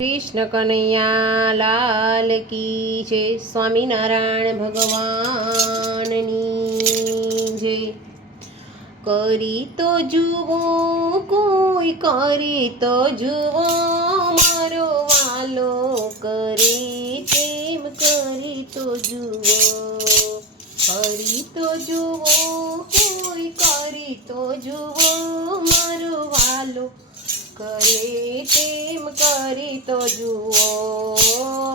कृष्ण कन्हैया लाल की जय। स्वामीनारायण भगवाननी जय। करी तो जुओ कोई करे तो जुओ मारो वालो करे केम करी तो जुओ। करी तो जुओ कोई करे तो जुओ मारो वालो करे तेम करी तो जुओ।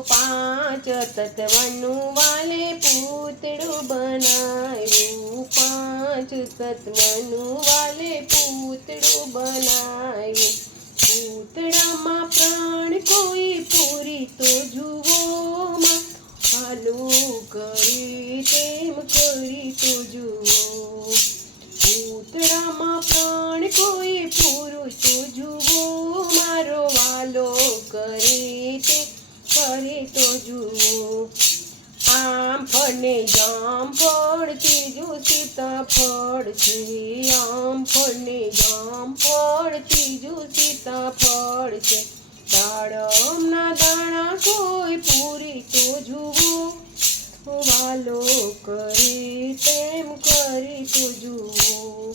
पांच तत्वनु वाले पूतड़ू बनायु। पांच तत्वनु वाले पूतड़ू बनायु। पूतड़ा मां प्राण कोई पूरी तो जुओ मां हालू करे तेम करी तो जुओ। पूतड़ा मां प्राण कोई पूरू तो जुओ मारो वालो करे ते करे तो जुओ। आम फळने जाम फळ तीजू सीताफळ छे। आम फळने जाम फळ तीजू सीताफळ छे। दाडमना दाणा कोई पूरी तो जुओ वालो करे तेम करी तो जुओ।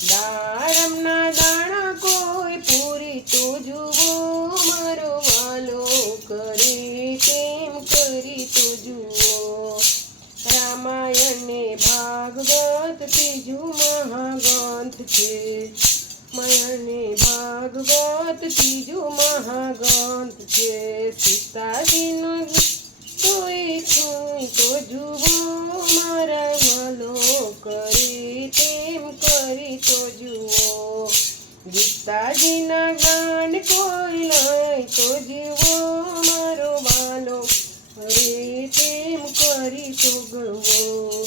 दाडमना दाणा कोई पूरी तो जुओ मारो वालो करे तेम करी तो जुओ। रामायण ने भागवत तीजू महाग्रंथ छे। रामायण ने भागवत तीजू महाग्रंथ छे। सीताजीनो कोई कोई तो जुओ मारा वालो करे तेम करी तो जुओ। गीताजीना गान कोई लय तो जुओ मारो वालो करे तेम करी तो गवो।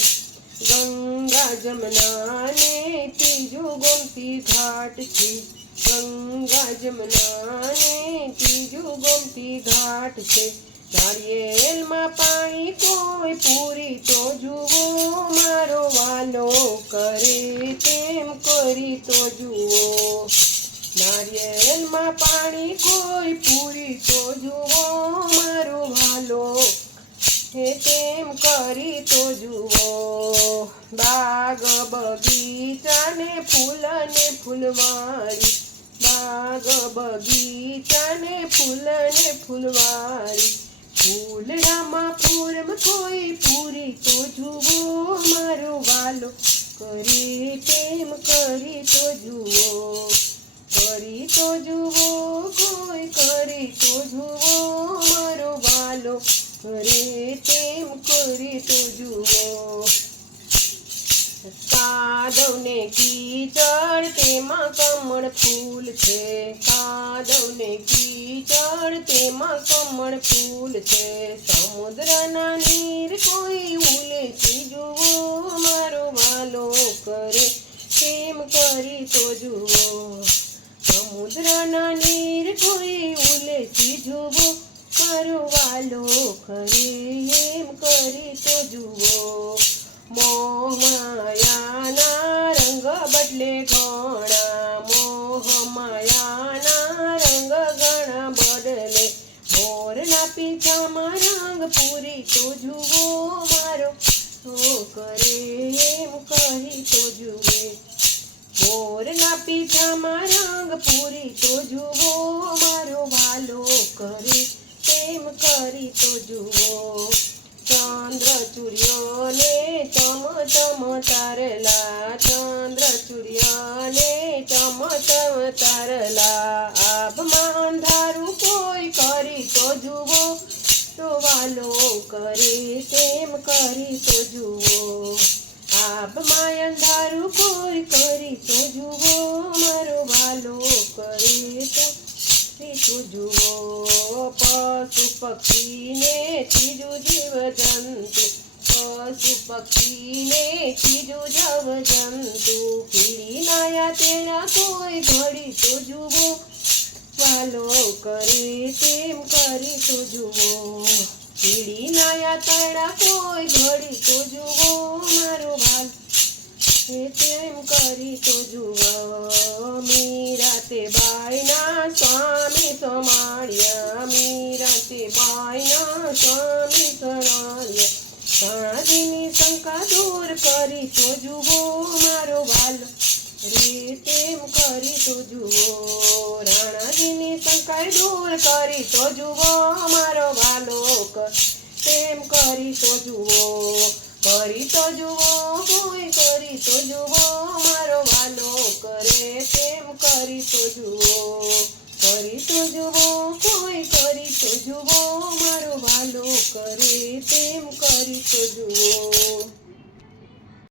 गंगा जमुना ने तीजू गोमती घाट छे। गंगा जमुना ने तीजू गोमती घाट छे। नारिયેલ માં પાણી કોઈ પૂરી તો જુઓ મારો વાલો કરે તેમ કરી તો જુઓ। નારિયેલ માં પાણી કોઈ પૂરી તો જુઓ મારો વાલો હે તેમ કરી તો જુઓ। બાગ બગીચા ને ફૂલ ને ફૂલવારી। બાગ બગીચા ને ફૂલ ને ફૂલવારી। फूलड़ामा पूरम कोई पूरी तो जुओ मारो वालो करे तेम करी तो जुओ। करी तो जुओ कोई करे तो जुओ मारो वालो करे तेम करी तो जुओ। कादव ने कीचड़ तेमा कमळ फूल छे। कादव ने कीचड़ तेमा कमळ फूल छे। समुद्रना नीर कोई उलेची जुओ मारो वालो करे तेम करी तो जुओ। समुद्रना नीर कोई उलेची जुओ मारो वालो करे एम करी तो जुओ। मोह मायाना रंग बदले घणा। मोह मायाना रंग घणा बदले। मोरना पीछामां रंग पूरी तो जुओ मारो तो करे एम करी तो जुए। मोरना पीछामां रंग पूरी तो जुओ मारो वालो करे तेम करी तो जुओ। चंद्र सूर्य ने चम चम तारला। चंद्र सूर्य ने चम चम तारला। आभमां अंधारू कोई करी तो जुओ तो वालो करे तेम करी तो जुओ। आभमां अंधारू कोई करी तो जुओ मारो वालो करे तो जुओ। पशु पक्षी ने तीजू जीव जंतु। पशु पक्षी ने तीजू जव जंतु। कीड़ी नाया तेना कोई घड़ी तो जुओ वालो करे तेम करी तो जुओ। कीड़ी नाया तेना कोई घड़ी तो जुओ मारो वालो तेम करी तो जुओ। मीरा ते बाईना स्वामी समाड़िया। તે બાયના સ્વામી શરણ્ય રાણાજીની શંકા દૂર કરી તો જુઓ મારો વાલો રે તેમ કરી તો જુઓ રાણાજીની શંકા દૂર કરી તો જુઓ મારો વાલો તેમ કરી તો જુઓ કરી તો જુઓ કોઈ કરી તો જુઓ મારો વાલો કરે તેમ કરી તો જુઓ કરી તો જુઓ કોઈ કરી તો જુઓ મારો વાલો કરે તેમ કરી તો જુઓ।